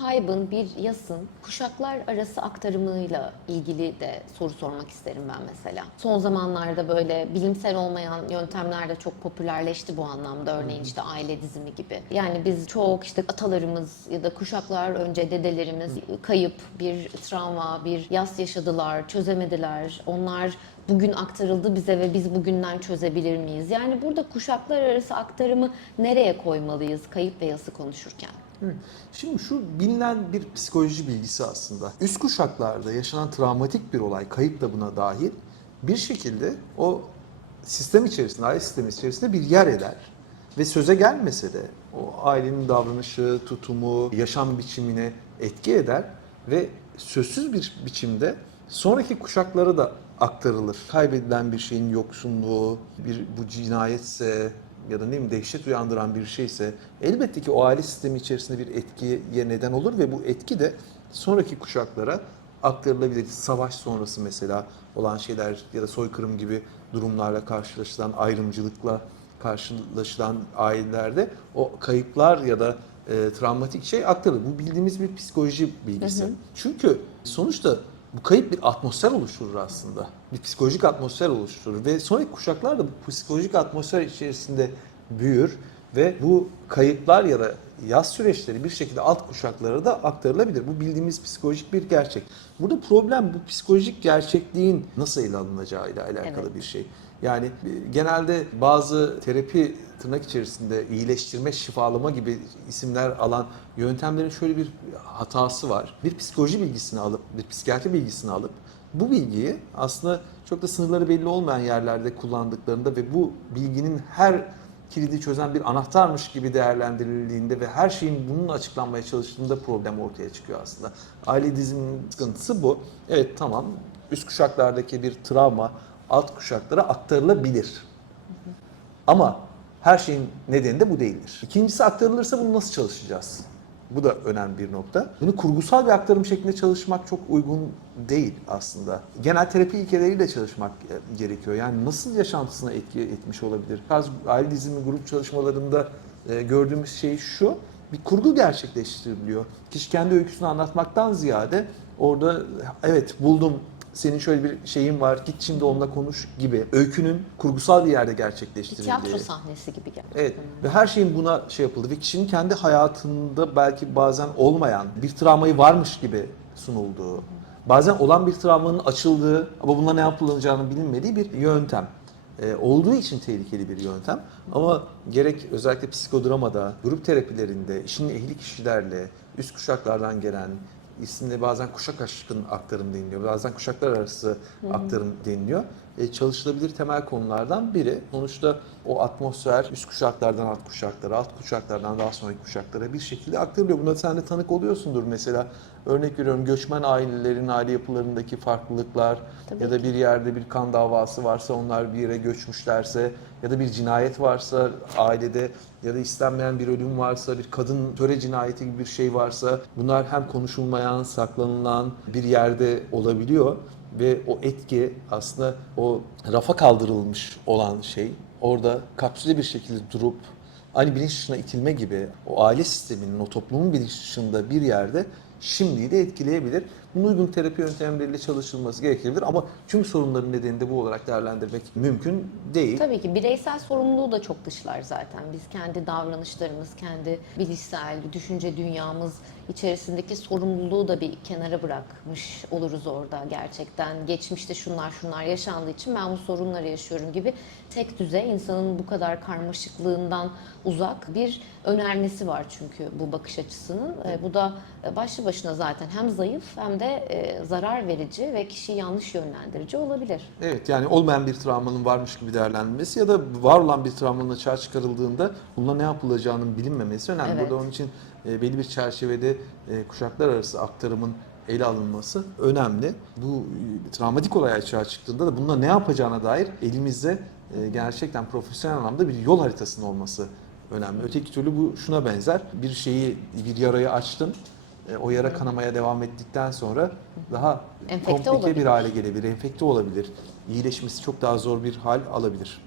kaybın, bir yasın kuşaklar arası aktarımıyla ilgili de soru sormak isterim ben mesela. Son zamanlarda böyle bilimsel olmayan yöntemler de çok popülerleşti bu anlamda. Örneğin işte aile dizimi gibi. Yani biz çok işte atalarımız ya da kuşaklar önce dedelerimiz kayıp bir travma, bir yas yaşadılar, çözemediler. Onlar bugün aktarıldı bize ve biz bugünden çözebilir miyiz? Yani burada kuşaklar arası aktarımı nereye koymalıyız kayıp ve yası konuşurken? Şimdi şu bilinen bir psikoloji bilgisi aslında. Üst kuşaklarda yaşanan travmatik bir olay, kayıp da buna dahil bir şekilde o sistem içerisinde, aile sistemi içerisinde bir yer eder. Ve söze gelmese de o ailenin davranışı, tutumu, yaşam biçimine etki eder ve sözsüz bir biçimde sonraki kuşaklara da aktarılır. Kaybedilen bir şeyin yoksunluğu, bir bu cinayetse ya da ne bileyim dehşet uyandıran bir şeyse elbette ki o aile sistemi içerisinde bir etkiye neden olur ve bu etki de sonraki kuşaklara aktarılabilir. Savaş sonrası mesela olan şeyler ya da soykırım gibi durumlarla karşılaşılan ayrımcılıkla karşılaşılan ailelerde o kayıplar ya da e, travmatik şey aktarılır. Bu bildiğimiz bir psikoloji bilgisi. Çünkü sonuçta bu kayıp bir atmosfer oluşturur aslında. Bir psikolojik atmosfer oluşturur ve sonraki kuşaklar da bu psikolojik atmosfer içerisinde büyür ve bu kayıplar ya da yaz süreçleri bir şekilde alt kuşaklara da aktarılabilir. Bu bildiğimiz psikolojik bir gerçek. Burada problem bu psikolojik gerçekliğin nasıl ele alınacağı ile alakalı Evet. bir şey. Yani e, genelde bazı terapi tırnak içerisinde iyileştirme, şifalama gibi isimler alan yöntemlerin şöyle bir hatası var. Bir psikoloji bilgisini alıp, bir psikiyatri bilgisini alıp bu bilgiyi aslında çok da sınırları belli olmayan yerlerde kullandıklarında ve bu bilginin her kilidi çözen bir anahtarmış gibi değerlendirildiğinde ve her şeyin bununla açıklanmaya çalıştığında problem ortaya çıkıyor aslında. Aile diziminin sıkıntısı bu. Evet tamam üst kuşaklardaki bir travma alt kuşaklara aktarılabilir. Ama her şeyin nedeni de bu değildir. İkincisi aktarılırsa bunu nasıl çalışacağız? Bu da önemli bir nokta. Bunu kurgusal bir aktarım şeklinde çalışmak çok uygun değil aslında. Genel terapi ilkeleriyle çalışmak e, gerekiyor. Yani nasıl yaşantısına etki etmiş olabilir? Tarz aile dizimi grup çalışmalarında e, gördüğümüz şey şu. Bir kurgu gerçekleştiriliyor. Kişi kendi öyküsünü anlatmaktan ziyade orada evet buldum senin şöyle bir şeyin var git şimdi onunla konuş gibi öykünün kurgusal bir yerde Bir gerçekleştirildiği. tiyatro sahnesi gibi geldi. Evet ve her şeyin buna şey yapıldı ve kişinin kendi hayatında belki bazen olmayan bir travmayı varmış gibi sunulduğu, bazen olan bir travmanın açıldığı ama bununla ne yapılacağını bilinmediği bir yöntem. Ee, olduğu için tehlikeli bir yöntem ama gerek özellikle psikodramada, grup terapilerinde, işin ehli kişilerle, üst kuşaklardan gelen, isimde bazen kuşak aşkın aktarım deniliyor, bazen kuşaklar arası aktarım deniliyor. E, çalışılabilir temel konulardan biri. Sonuçta o atmosfer üst kuşaklardan alt kuşaklara, alt kuşaklardan daha sonraki kuşaklara bir şekilde aktarılıyor. Buna sen de tanık oluyorsundur mesela. Örnek veriyorum göçmen ailelerin aile yapılarındaki farklılıklar Tabii ya da bir yerde bir kan davası varsa onlar bir yere göçmüşlerse ya da bir cinayet varsa ailede ya da istenmeyen bir ölüm varsa bir kadın töre cinayeti gibi bir şey varsa bunlar hem konuşulmayan, saklanılan bir yerde olabiliyor ve o etki aslında o rafa kaldırılmış olan şey orada kapsüle bir şekilde durup aynı bilinç dışına itilme gibi o aile sisteminin, o toplumun bilinç dışında bir yerde şimdiyi de etkileyebilir. Bunun uygun terapi yöntemleriyle çalışılması gerekebilir ama tüm sorunların nedeni de bu olarak değerlendirmek mümkün değil. Tabii ki bireysel sorumluluğu da çok dışlar zaten. Biz kendi davranışlarımız, kendi bilişsel, düşünce dünyamız içerisindeki sorumluluğu da bir kenara bırakmış oluruz orada gerçekten. Geçmişte şunlar şunlar yaşandığı için ben bu sorunları yaşıyorum gibi tek düze insanın bu kadar karmaşıklığından uzak bir önermesi var çünkü bu bakış açısının. E, Bu da başlı başına zaten hem zayıf hem de e, zarar verici ve kişiyi yanlış yönlendirici olabilir. Evet yani olmayan bir travmanın varmış gibi değerlendirilmesi ya da var olan bir travmanın açığa çıkarıldığında bununla ne yapılacağının bilinmemesi önemli. Evet. Burada onun için e, belli bir çerçevede e, kuşaklar arası aktarımın ele alınması önemli. Bu e, travmatik olay açığa çıktığında da bununla ne yapacağına dair elimizde e, gerçekten profesyonel anlamda bir yol haritasının olması önemli. Öteki türlü bu şuna benzer. Bir şeyi, bir yarayı açtın. E, O yara kanamaya devam ettikten sonra daha Enfekte komplike bir olabilir. hale gelebilir, enfekte olabilir. İyileşmesi çok daha zor bir hal alabilir.